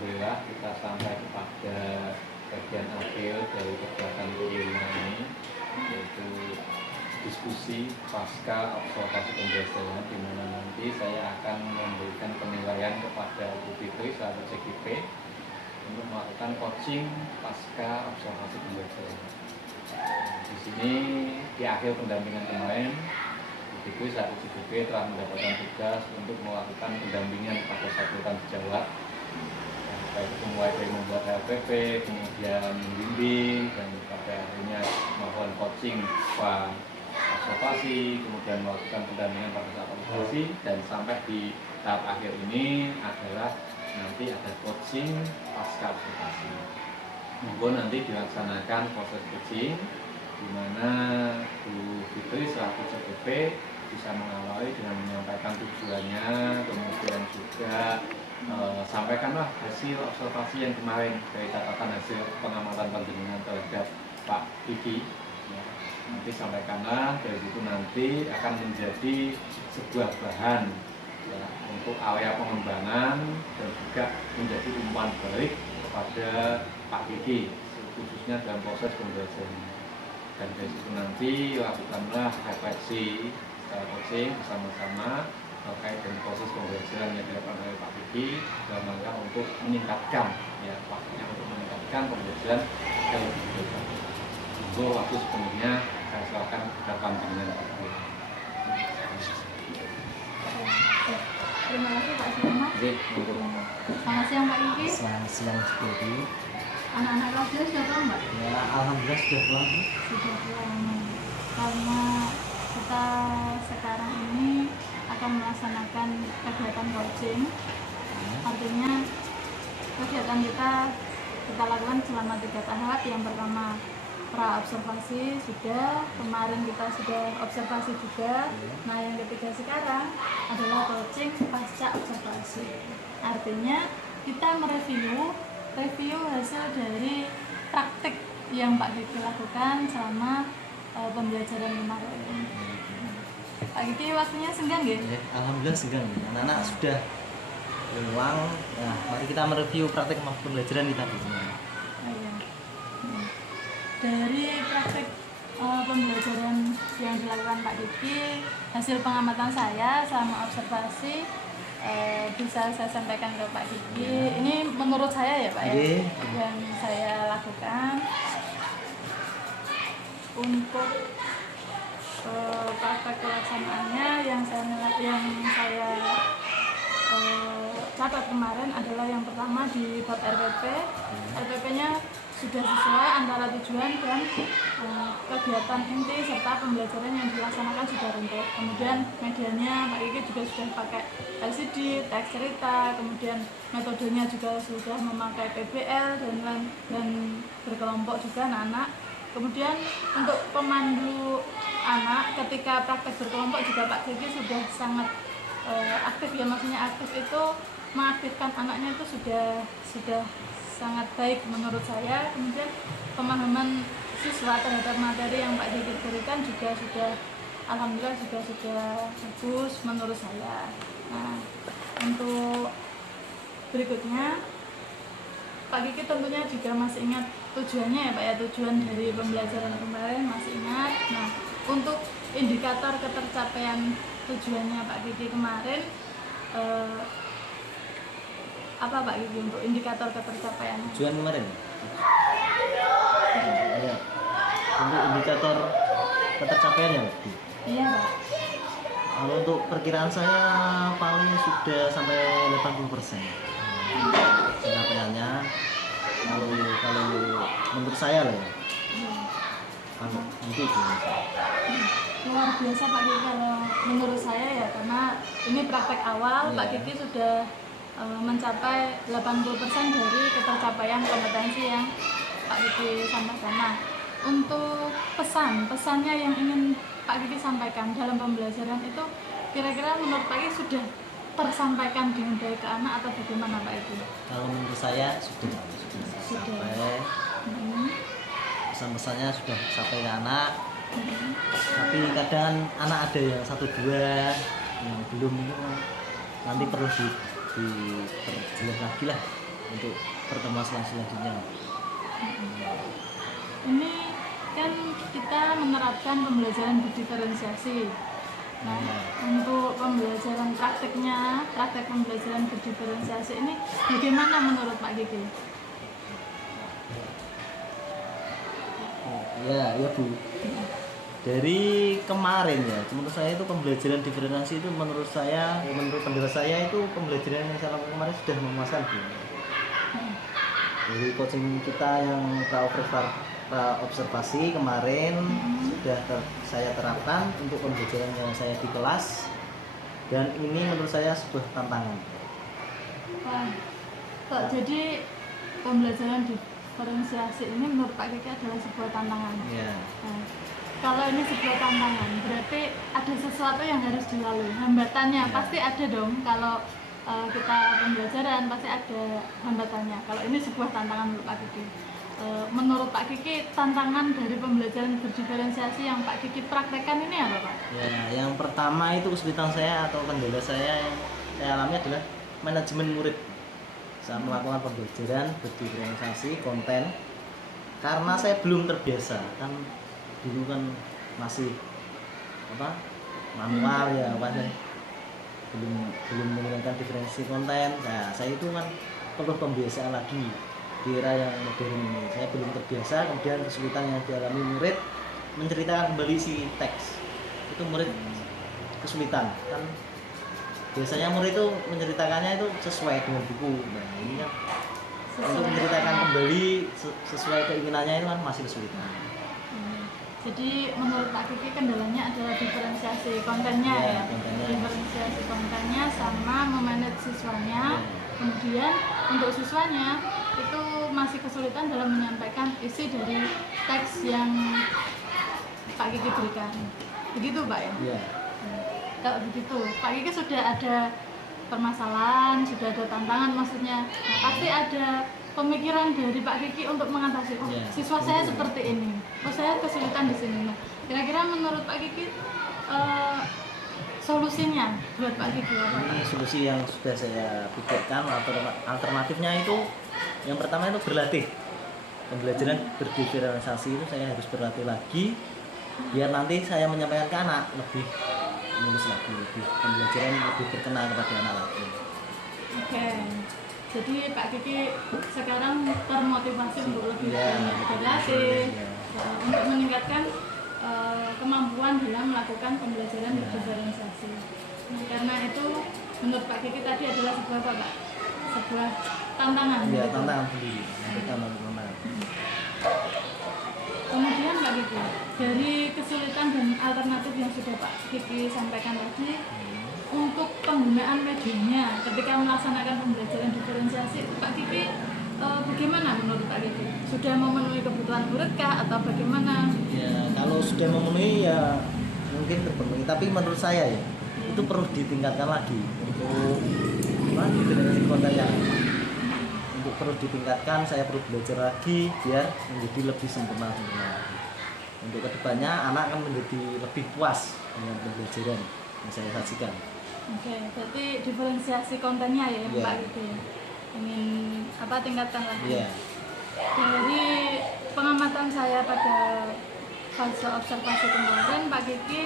alhamdulillah kita sampai kepada bagian akhir dari kegiatan kelima ini, yaitu diskusi pasca observasi pembelajaran, di mana nanti saya akan memberikan penilaian kepada Bu Fitri selaku CGP untuk melakukan coaching pasca observasi pembelajaran. Di sini di akhir pendampingan kemarin, Bu Fitri selaku CGP telah mendapatkan tugas untuk melakukan pendampingan pada satuan sejawat, baik itu mulai dari membuat LPP, kemudian membimbing, dan pada akhirnya melakukan coaching observasi, kemudian melakukan pendampingan pada saat observasi, dan sampai di tahap akhir ini adalah nanti ada coaching pasca observasi. Monggo nanti dilaksanakan proses coaching, di mana Bu Fitri selaku CGP bisa mengawali dengan menyampaikan tujuannya, kemudian juga sampaikanlah hasil observasi yang kemarin dari catatan hasil pengamatan panjenengan terhadap Pak Diki. Ya, nanti sampaikanlah, dari situ nanti akan menjadi sebuah bahan ya, untuk area pengembangan dan juga menjadi umpan balik kepada Pak Diki, khususnya dalam proses pembelajaran. Dan dari situ nanti lakukanlah refleksi secara coaching bersama-sama terkait dengan proses pembelajaran yang dilakukan oleh Pak Diki dalam rangka untuk meningkatkan ya, waktunya untuk meningkatkan pembelajaran yang lebih baik. Itu waktu sepenuhnya saya silakan ke pandangan Pak Diki. Terima kasih Pak Sulaiman. Selamat siang Pak Diki. Selamat siang sekali. Anak-anak kelas sudah pulang Mbak? Ya, alhamdulillah sudah pulang. Sudah pulang. Karena kita sekarang ini akan melaksanakan kegiatan coaching. Artinya kegiatan kita lakukan selama 3 tahap. Yang pertama pra observasi sudah, kemarin kita sudah observasi juga. Nah yang ketiga sekarang adalah coaching pasca observasi. Artinya kita mereview hasil dari praktik yang Pak Diki lakukan selama pembelajaran kemarin. Pak Diki waktunya senggang ya? Alhamdulillah senggang. Anak-anak sudah pulang. Nah, mari kita mereview praktik pembelajaran kita di sini. Iya. Dari praktik pembelajaran yang dilakukan Pak Diki, hasil pengamatan saya selama observasi bisa saya sampaikan ke Pak Diki. Ini menurut saya ya Pak ya, yang saya lakukan untuk praktek pelaksanaannya yang saya catat kemarin adalah yang pertama di bab RPP. RPP-nya sudah sesuai antara tujuan dan kegiatan inti serta pembelajaran yang dilaksanakan sudah runtuh. Kemudian medianya Pak Diki juga sudah pakai LCD, teks cerita, kemudian metodenya juga sudah memakai PBL dan berkelompok juga anak-anak. Kemudian untuk pemandu anak ketika praktek berkelompok juga Pak Diki sudah sangat aktif ya, maksudnya aktif itu mengaktifkan anaknya itu sudah sangat baik menurut saya. Kemudian pemahaman siswa terhadap materi yang Pak Diki berikan juga sudah alhamdulillah sudah bagus menurut saya. Nah, untuk berikutnya Pak Diki tentunya juga masih ingat tujuannya ya Pak ya, tujuan dari pembelajaran kemarin masih ingat. Nah, untuk indikator ketercapaian tujuannya Pak Diki kemarin apa Pak Diki untuk indikator ketercapaian? Tujuan kemarin. Ya. Untuk indikator ketercapaiannya, Pak. Iya Pak. Kalau untuk perkiraan saya paling sudah sampai 80% pencapaiannya. Kalau menurut saya lah ya. Itu Luar biasa Pak Diki kalau menurut saya ya, karena ini praktek awal Pak Diki sudah mencapai 80% dari ketercapaian kompetensi yang Pak Diki sampaikan. Nah, untuk pesannya yang ingin Pak Diki sampaikan dalam pembelajaran itu kira-kira menurut Pak Diki sudah tersampaikan dengan baik ke anak atau bagaimana Pak Diki? Kalau menurut saya sudah sampai pesan-pesannya sudah sampai ke anak. Tapi kadang anak ada yang 1-2 yang belum, nanti perlu diperjelas lagi lah untuk pertemuan selanjutnya. Ini kan kita menerapkan pembelajaran berdiferensiasi. Nah, untuk pembelajaran prakteknya, praktek pembelajaran berdiferensiasi ini bagaimana menurut Pak Kiki? Ya Bu. Dari kemarin ya, menurut saya itu pembelajaran diferensiasi itu menurut saya, menurut pendapat saya itu pembelajaran yang saya lakukan kemarin sudah memuaskan Bu. Dari coaching kita yang observasi kemarin sudah saya terapkan untuk pembelajaran yang saya di kelas, dan ini menurut saya sebuah tantangan. Wah, Pak, jadi pembelajaran diferensiasi ini menurut Pak Kiki adalah sebuah tantangan. Ya. Nah, kalau ini sebuah tantangan, berarti ada sesuatu yang harus dilalui. Hambatannya pasti ada dong. Kalau kita pembelajaran pasti ada hambatannya. Kalau ini sebuah tantangan menurut Pak Kiki. Menurut Pak Kiki, tantangan dari pembelajaran berdiferensiasi yang Pak Kiki praktekkan ini apa Pak? Ya, yang pertama itu kesulitan saya atau kendala saya yang saya alami adalah manajemen murid saat melakukan pembelajaran berdiferensiasi konten, karena saya belum terbiasa kan, dulu kan masih manual ya Pak, belum menggunakan diferensiasi konten. Nah, saya itu kan perlu pembiasaan lagi di era yang modern ini. Saya belum terbiasa, kemudian kesulitan yang dialami murid menceritakan kembali si teks itu murid kesulitan kan. Biasanya murid itu menceritakannya itu sesuai dengan buku. Nah ini kan untuk menceritakan kembali sesuai keinginannya itu kan masih kesulitan. Jadi menurut Pak Kiki kendalanya adalah diferensiasi kontennya ya, diferensiasi kontennya sama memanage siswanya. Kemudian untuk siswanya itu masih kesulitan dalam menyampaikan isi dari teks yang Pak Kiki berikan. Begitu Pak ya? Iya. Kalau begitu, Pak Kiki sudah ada permasalahan, sudah ada tantangan maksudnya. Nah, pasti ada pemikiran dari Pak Kiki untuk mengatasi, siswa saya seperti ini, saya kesulitan di sini. Nah, kira-kira menurut Pak Kiki solusinya buat Pak Kiki apa? Ini solusi yang sudah saya pikirkan. Alternatifnya itu yang pertama itu berlatih. Pembelajaran berdiferensiasi itu saya harus berlatih lagi biar nanti saya menyampaikan ke anak lebih mulus lagi, lebih pembelajaran lebih berkenan kepada anak lagi. Oke. Jadi Pak Kiki sekarang termotivasi untuk lebih banyak berlatih, untuk meningkatkan kemampuan dalam melakukan pembelajaran berdiferensiasi. Karena itu menurut Pak Kiki tadi adalah sebuah apa Pak? Sebuah tantangan. Iya, gitu. tantangan sendiri. Tantangan. Kemudian Pak Kiki, dari kesulitan dan alternatif yang sudah Pak Kiki sampaikan tadi, untuk penggunaan medianya ketika melaksanakan pembelajaran diferensiasi, Pak Kiki bagaimana menurut Pak Kiki? Sudah memenuhi kebutuhan murid kah atau bagaimana? Ya, kalau sudah memenuhi ya mungkin terpenuhi, tapi menurut saya ya itu perlu ditingkatkan lagi untuk generasi kontennya. Untuk perlu ditingkatkan, saya perlu belajar lagi biar menjadi lebih sempurna lagi. Untuk kedepannya anak akan menjadi lebih puas dengan pembelajaran yang saya sajikan. Oke, berarti diferensiasi kontennya ya yang Pak Kiki ingin tingkatkan lagi. Dari pengamatan saya pada fase observasi kemarin, Pak Kiki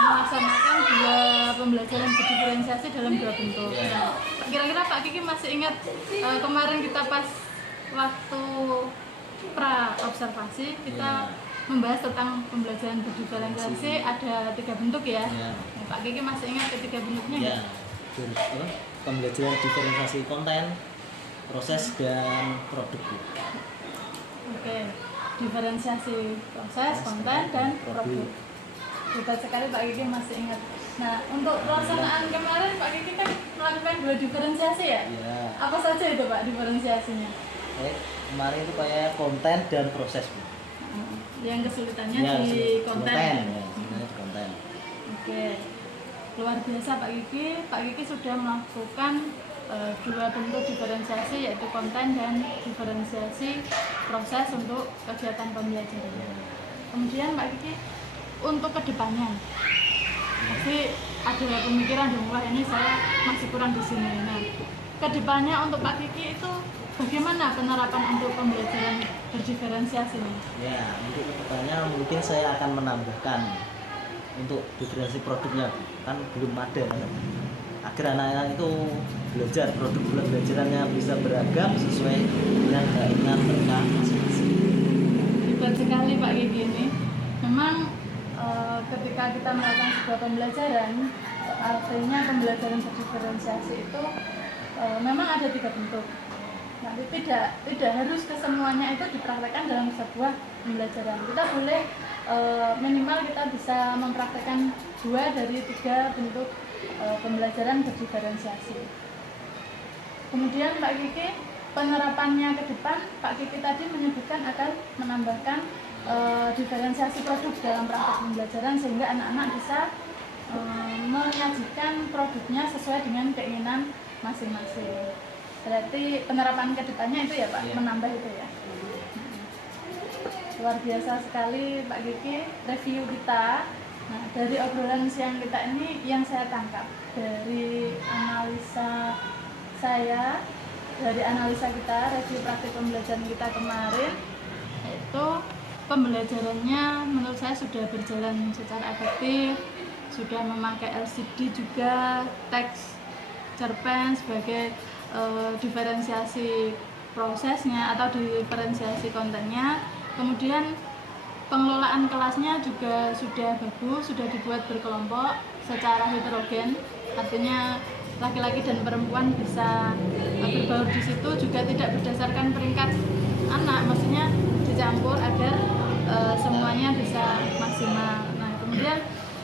melaksanakan 2 pembelajaran berdiferensiasi dalam 2 bentuk. Nah, kira-kira Pak Kiki masih ingat kemarin kita pas waktu pra observasi kita membahas tentang pembelajaran berdiferensiasi ada 3 bentuk ya. Nah, Pak Kiki masih ingat ketiga bentuknya? Ya, pembelajaran diferensiasi konten, proses dan produk. Oke, diferensiasi proses, konten dan produk. Hebat sekali Pak Kiki masih ingat. Nah, untuk pelaksanaan kemarin Pak Kiki kan melakukan 2 diferensiasi ya? Iya. Apa saja itu Pak diferensiasinya? Kemarin itu kayak konten dan proses. Yang kesulitannya di konten. Ya, sebenarnya di konten. Oke. Luar biasa Pak Kiki. Pak Kiki sudah melakukan 2 bentuk diferensiasi yaitu konten dan diferensiasi proses untuk kegiatan pembelajaran. Kemudian Pak Kiki untuk kedepannya pasti ada pemikiran dong, wah ini saya masih kurang di sini. Nah, kedepannya untuk Pak Kiki itu bagaimana penerapan untuk pembelajaran berdiferensiasi ini? Ya, untuk kedepannya mungkin saya akan menambahkan untuk diferensiasi produknya, kan belum ada, agar anak-anak itu belajar produk pembelajarannya bisa beragam sesuai dengan keinginan mereka masing-masing. Hebat sekali Pak Kiki ini. Memang ketika kita melakukan sebuah pembelajaran, artinya pembelajaran berdiferensiasi itu memang ada 3 bentuk. Nah, tidak harus kesemuanya itu dipraktekkan dalam sebuah pembelajaran. Kita boleh minimal kita bisa mempraktekkan 2 dari 3 bentuk pembelajaran berdiferensiasi. Kemudian Pak Kiki, penerapannya ke depan, Pak Kiki tadi menyebutkan akan menambahkan diferensiasi produk dalam praktek pembelajaran sehingga anak-anak bisa menyajikan produknya sesuai dengan keinginan masing-masing. Berarti penerapan ke depannya itu ya Pak, Iya. menambah itu ya. Luar biasa sekali Pak Kiki review kita. Nah, dari obrolan siang kita ini yang saya tangkap dari analisa saya, dari analisa kita, review praktik pembelajaran kita kemarin, yaitu pembelajarannya menurut saya sudah berjalan secara efektif, sudah memakai LCD juga, teks cerpen sebagai diferensiasi prosesnya atau diferensiasi kontennya. Kemudian pengelolaan kelasnya juga sudah bagus, sudah dibuat berkelompok secara heterogen, artinya laki-laki dan perempuan bisa berbaur di situ, juga tidak berdasarkan peringkat anak, maksudnya dicampur agar semuanya bisa maksimal. Nah, kemudian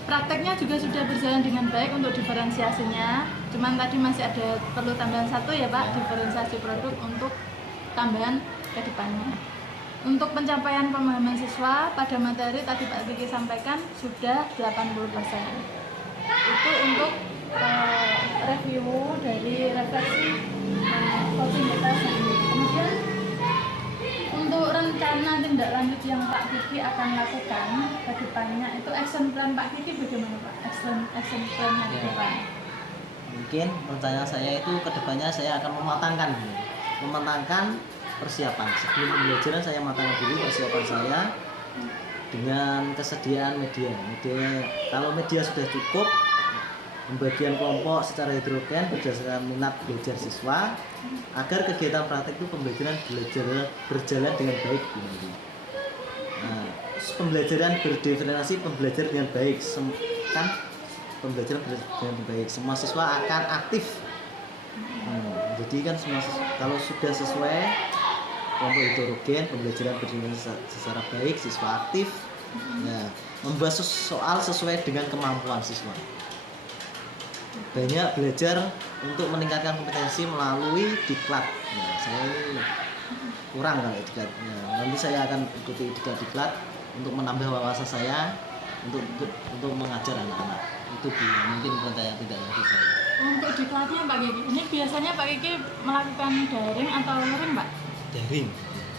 prakteknya juga sudah berjalan dengan baik untuk diferensiasinya, cuman tadi masih ada perlu tambahan 1 ya Pak, diferensiasi produk untuk tambahan ke depannya. Untuk pencapaian pemahaman siswa pada materi tadi Pak Kiki sampaikan sudah 80%. Itu untuk review dari refleksi coaching kita sendiri. Kemudian untuk rencana tindak lanjut yang Pak Kiki akan lakukan ke depannya itu action plan Pak Kiki bagaimana Pak? Action plan-nya ke depan. Mungkin rencana saya itu kedepannya saya akan mematangkan persiapan. Sebelum pembelajaran saya matangkan dulu persiapan saya dengan kesediaan media. Kalau media sudah cukup, pembagian kelompok secara heterogen berdasarkan minat belajar siswa agar kegiatan praktik itu pembelajaran berjalan dengan baik. Nah, pembelajaran berdiferensiasi pembelajaran dengan baik, kan pembelajaran dengan baik, semua siswa akan aktif. Jadi kan semua kalau sudah sesuai kelompok heterogen, pembelajaran berjalan secara baik, siswa aktif. Nah, membahas soal sesuai dengan kemampuan siswa. Banyak belajar untuk meningkatkan kompetensi melalui diklat. Nah, saya ini kurang kalau diklat. Nah, nanti saya akan ikuti diklat untuk menambah wawasan saya untuk mengajar anak-anak. Itu mungkin pertanyaan tidak lanjut saya. Untuk diklatnya Pak Kiki, ini biasanya Pak Kiki melakukan daring atau luring Pak? Daring.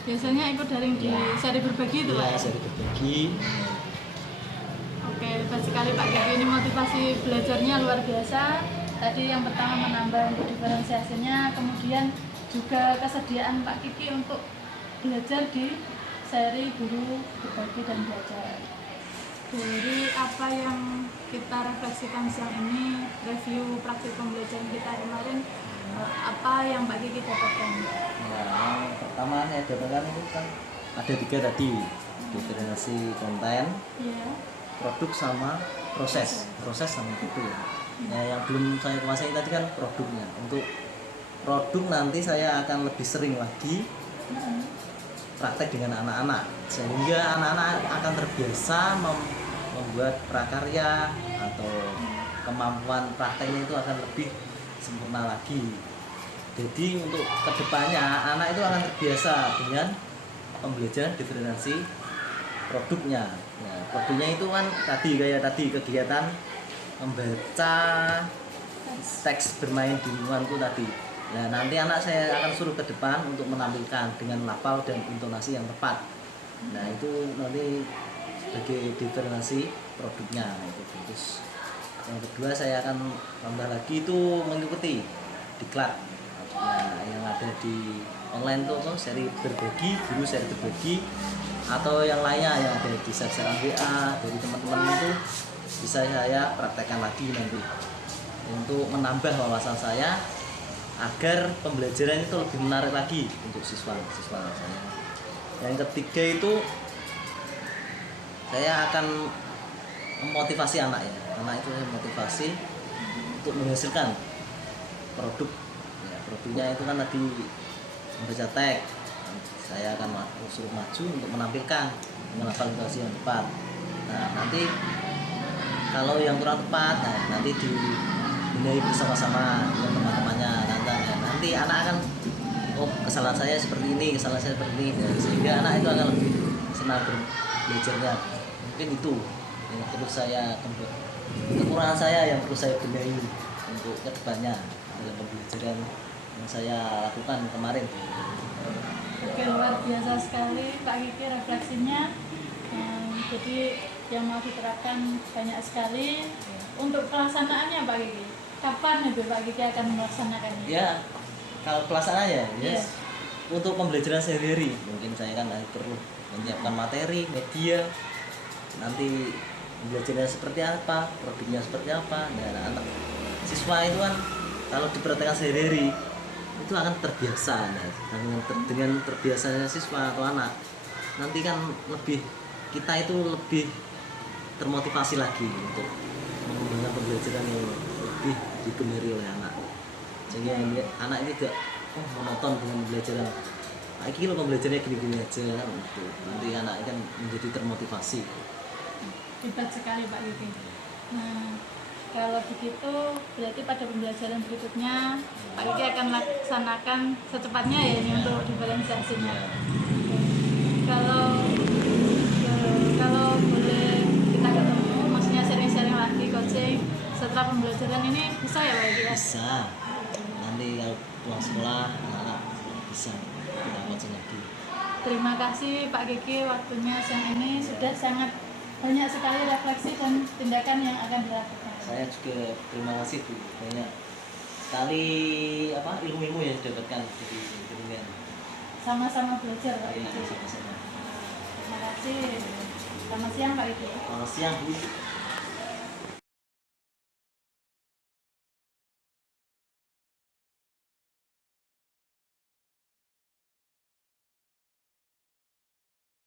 Biasanya ikut daring di seri berbagi itu Pak? Ya, seri berbagi. Oke, hebat sekali Pak Kiki, ini motivasi belajarnya luar biasa. Tadi yang pertama menambah untuk diferensiasinya, kemudian juga kesediaan Pak Kiki untuk belajar di seri guru berbagi dan belajar. Dari apa yang kita refleksikan siang ini, review praktik pembelajaran kita kemarin, apa yang Pak Kiki dapatkan? Nah, yang pertama saya dapatkan itu kan ada 3 tadi, diferensiasi konten, produk sama proses sama itu. Nah, yang belum saya kuasai tadi kan produknya. Untuk produk nanti saya akan lebih sering lagi praktek dengan anak-anak sehingga anak-anak akan terbiasa membuat prakarya atau kemampuan prakteknya itu akan lebih sempurna lagi. Jadi untuk kedepannya anak itu akan terbiasa dengan pembelajaran diferensiasi produknya. Nah, produknya itu kan kayak tadi kegiatan membaca teks bermain di lingkunganku tadi. Nah, nanti anak saya akan suruh ke depan untuk menampilkan dengan lafal dan intonasi yang tepat. Nah, itu nanti sebagai diferensiasi produknya. Itu. Terus yang kedua saya akan tambah lagi itu mengikuti diklat Nah, yang ada di online tuh apa, seri berbagi, guru seri berbagi, atau yang lainnya yang ada di share WA dari teman-teman itu bisa saya praktekkan lagi nanti untuk menambah wawasan saya agar pembelajaran itu lebih menarik lagi untuk siswa-siswa saya. Yang ketiga itu saya akan memotivasi anak ya, anak itu saya motivasi untuk menghasilkan produk ya, produknya itu kan tadi membaca teks, saya akan suruh maju untuk menampilkan dengan evaluasi yang tepat. Nah nanti kalau yang kurang tepat, nah, nanti dibenahi bersama-sama dengan teman-temannya. Nanti anak akan, oh kesalahan saya seperti ini, kesalahan saya seperti ini, ya, sehingga anak itu akan lebih senang belajarnya. Mungkin itu yang perlu saya, kekurangan saya yang perlu saya benahi untuk kedepannya dalam pembelajaran yang saya lakukan kemarin. Oke, luar biasa sekali Pak Kiki refleksinya. Jadi yang mau diterapkan banyak sekali. Untuk pelaksanaannya Pak Kiki, kapan itu Pak Kiki akan melaksanakannya? Ya, kalau pelaksanaannya, Iya. untuk pembelajaran sehari-hari mungkin saya kan perlu menyiapkan materi, media, nanti pembelajarannya seperti apa, produknya seperti apa. Nah, anak siswa itu kan kalau diperhatikan sehari-hari itu akan terbiasa. Nah, dengan terbiasanya siswa atau anak, nanti kan lebih, kita itu lebih termotivasi lagi untuk mengembangkan pembelajaran yang lebih digemari oleh anak, sehingga anak ini gak monoton dengan pembelajaran. Nah, ini pembelajarannya gini-gini aja kan, gitu. Nanti anak kan menjadi termotivasi. Hebat sekali Pak Kiki. Nah, kalau begitu berarti pada pembelajaran berikutnya Pak Kiki akan laksanakan secepatnya ya ini untuk diferensiasinya. Kalau boleh kita ketemu, maksudnya sharing-sharing lagi coaching setelah pembelajaran ini bisa ya Pak Kiki? Bisa. Nanti kalau pulang sekolah anak-anak bisa kita coaching lagi. Terima kasih Pak Kiki, waktunya siang ini sudah sangat banyak sekali refleksi dan tindakan yang akan dilakukan. Saya juga terima kasih Bu, banyak sekali ilmu-ilmu yang didapatkan dari bimbingan. Sama-sama belajar Pak Iya, Kiki. sama-sama. Terima kasih. Selamat siang Pak Kiki. Selamat siang Bu.